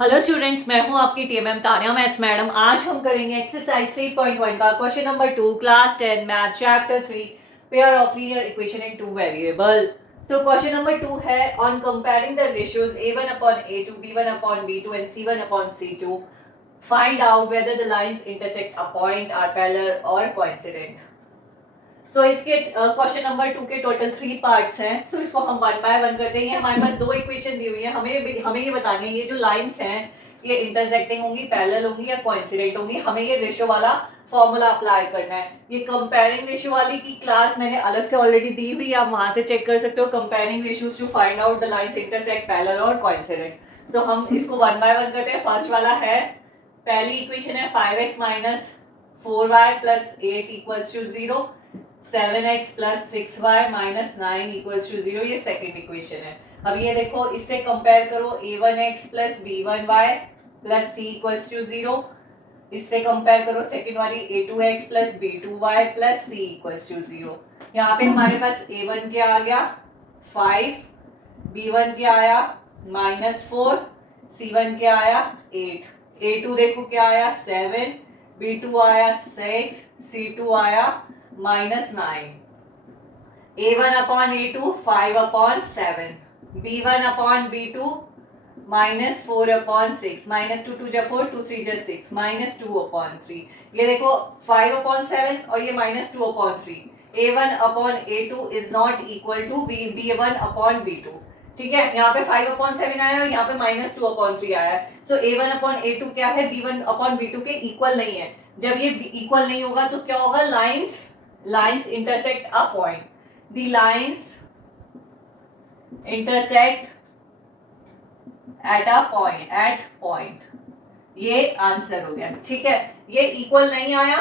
Hello students, मैं हूं आपकी टीएमएम तानिया मैथ्स मैडम। आज हम करेंगे एक्सरसाइज 3.1 का question number 2, class 10 maths chapter 3, pair of linear equation in two variable. So question number 2 है on comparing the ratios a1 upon a2, b1 upon b2 and c1 upon c2, find out whether the lines intersect a point, are parallel or coincident। इसके question number 2 के total 3 parts हैं। इसको हम one by one करते हैं। हमारे पास दो equation दी हुई है, हमें ये बतानी है ये जो लाइंस हैं ये इंटरसेक्टिंग होंगी, पैरेलल होंगी या कोइंसिडेंट होंगी। हमें ये रेशियो वाला फॉर्मूला अप्लाई करना है। ये कंपेयरिंग रेशियो वाली की क्लास मैंने अलग से ऑलरेडी दी हुई है, आप वहां से चेक कर सकते हो। Comparing ratios to find out the lines intersect, parallel और कोइंसिडेंट। हम इसको वन बाय वन करते हैं। फर्स्ट वाला है, पहली इक्वेशन है 5x minus 4y plus 8 equals to 0, 7x plus 6y minus 9 equals to 0, ये सेकेंड इक्वेशन है। अब ये देखो, इससे कंपेयर करो a1x plus b1y plus c equals to 0, इससे कंपेयर करो सेकेंड वाली a2x plus b2y plus c equals to 0। यहाँ पे हमारे पास a1 क्या आ गया 5, b1 क्या आया -4, c1 क्या आया 8, a2 देखो क्या आया 7, b2 आया 6, c2 आया -9। a1 upon a2 5 upon 7, b1 upon b2 -4 upon 6, -2 2 जा 4, 2 3 जा 6, -2 अपॉन 3। ये देखो 5 अपॉन 7 और ये -2 upon 3। a1 upon a2 is not equal to b1 upon b2। ठीक है, यहाँ पे 5 अपॉन 7 आया और यहाँ पे -2 अपॉन 3 आया है। सो a1 अपॉन a2 क्या है, b1 अपॉन b2 के इक्वल नहीं है। जब ये इक्वल नहीं होगा तो क्या होगा, lines intersect a point, the lines intersect at point, ये आंसर हो गया। ठीक है, ये इक्वल नहीं आया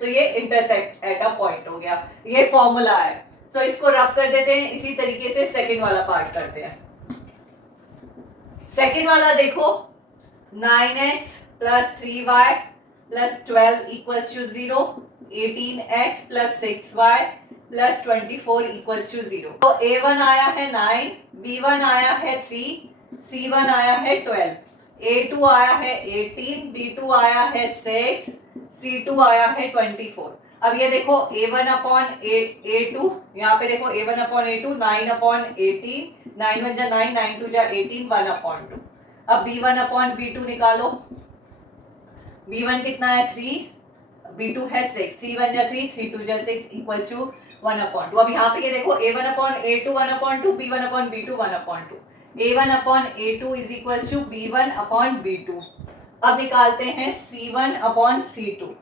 तो ये इंटरसेक्ट एट अ पॉइंट हो गया, ये फॉर्मूला है। इसको रब कर देते हैं। इसी तरीके से सेकंड वाला पार्ट करते हैं। सेकंड वाला देखो, 9x plus 3y plus 12 equals to 0, 18x plus 6y plus 24 equals to 0। तो a1 आया है 9, b1 आया है 3, c1 आया है 12, a2 आया है 18, b2 आया है 6, c2 आया है 24। अब ये देखो a1 अपॉन a2, यहाँ पे देखो a1 अपॉन a2 9 अपॉन 18, 9 1 जा 9, 9 2 जा 18, 1 अपॉन 2। अब b1 अपॉन b2 निकालो। b1 कितना है 3, b2 है 6, 3 1 जा 3, 3 2 जा 6 इक्वल्स टू 1 अपॉन 2। अब यहाँ पे ये देखो a1 upon a2 1 upon 2, b1 upon b2 1 upon 2, a1 upon a2 is equals to b1 upon b2। अब निकालते हैं c1 अपॉन c2।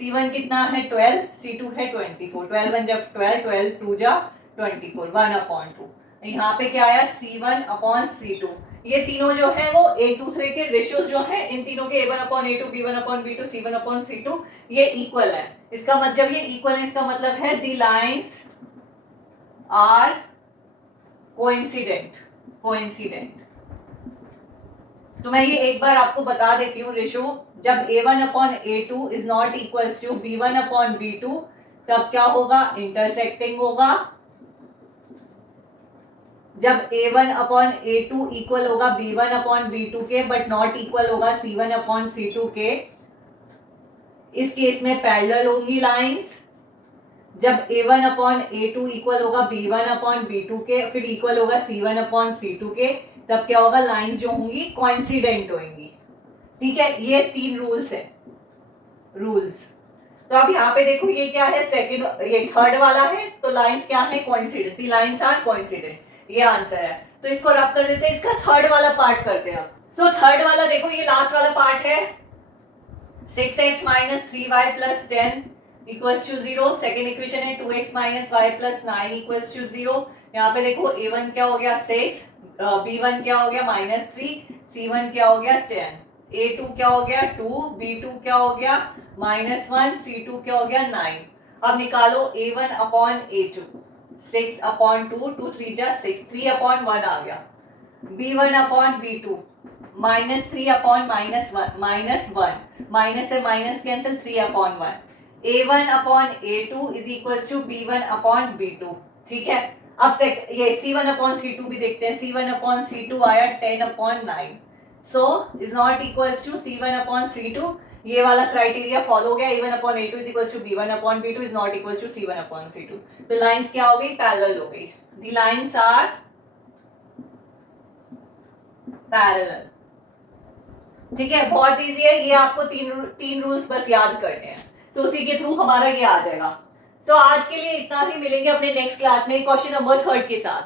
c1 कितना है 12, c2 है 24, 12 1 जा 12, 12 2 जा 24, 1 अपॉन 2। यहाँ पे क्या आया c1 अपॉन c2। ये तीनों जो है वो एक दूसरे के रेशियोज जो है, इन तीनों के a1 upon a2, b1 upon b2, c1 upon c2 ये इक्वल है। इसका मतलब, जब ये इक्वल है इसका मतलब है द लाइंस आर कोइंसिडेंट। तो मैं ये एक बार आपको बता देती हूँ रेशियो। जब a1 upon a2 is not equals to b1 upon b2 तब क्या होगा, इंटरसेक्टिंग होगा। जब a1 अपॉन a2 इक्वल होगा b1 अपॉन b2 के बट नॉट इक्वल होगा c1 अपॉन c2 के, इस केस में पैरेलल होंगी लाइंस। जब a1 अपॉन a2 इक्वल होगा b1 अपॉन b2 के, फिर इक्वल होगा c1 अपॉन c2 के, तब क्या होगा, लाइंस जो होंगी कोइंसिडेंट होंगी। ठीक है, ये 3 रूल्स है, रूल्स। तो अब यहाँ पे देखो ये क्या है, सेकंड, ये थर्ड वाला है, तो लाइंस क्या है, coincident, the lines are coincident, ये आंसर है। तो इसको रब कर देते हैं, इसका थर्ड वाला पार्ट करते हैं अब। थर्ड वाला देखो, ये लास्ट वाला पार्ट है, 6x minus 3y plus 10 equals to 0। Second equation है 2x minus y plus 9 equals to 0। यहाँ पे देखो a1 क्या हो गया 6, b1 क्या हो गया -3, c1 क्या हो गया 10, a2 क्या हो गया 2, b2 क्या हो गया -1, c2 क्या हो गया 9। अब निकालो a1 अपॉन a2, 6 अपॉन 2, 2 3 जा 6, 3 अपॉन 1 आ गया। b1 upon b2 -3 upon -1, minus से minus cancel, 3 upon 1। a1 upon a2 is equals to b1 upon b2। ठीक है, अब ये c1 अपॉन c2 भी देखते हैं। c1 अपॉन c2 आया 10 upon 9, so is not equals to C1/C2, ये वाला क्राइटेरिया फॉलो हो गया, A1/A2 is equals to B1/B2 is not equals to C1/C2। तो लाइंस क्या हो गई, पैरेलल हो गई, द लाइंस आर पैरेलल। ठीक है, बहुत इजी है ये, आपको तीन रूल्स बस याद करने हैं, सो उसी के थ्रू हमारा ये आ जाएगा। सो आज के लिए इतना ही, मिलेंगे अपने नेक्स्ट क्लास में क्वेश्चन नंबर 3 के साथ।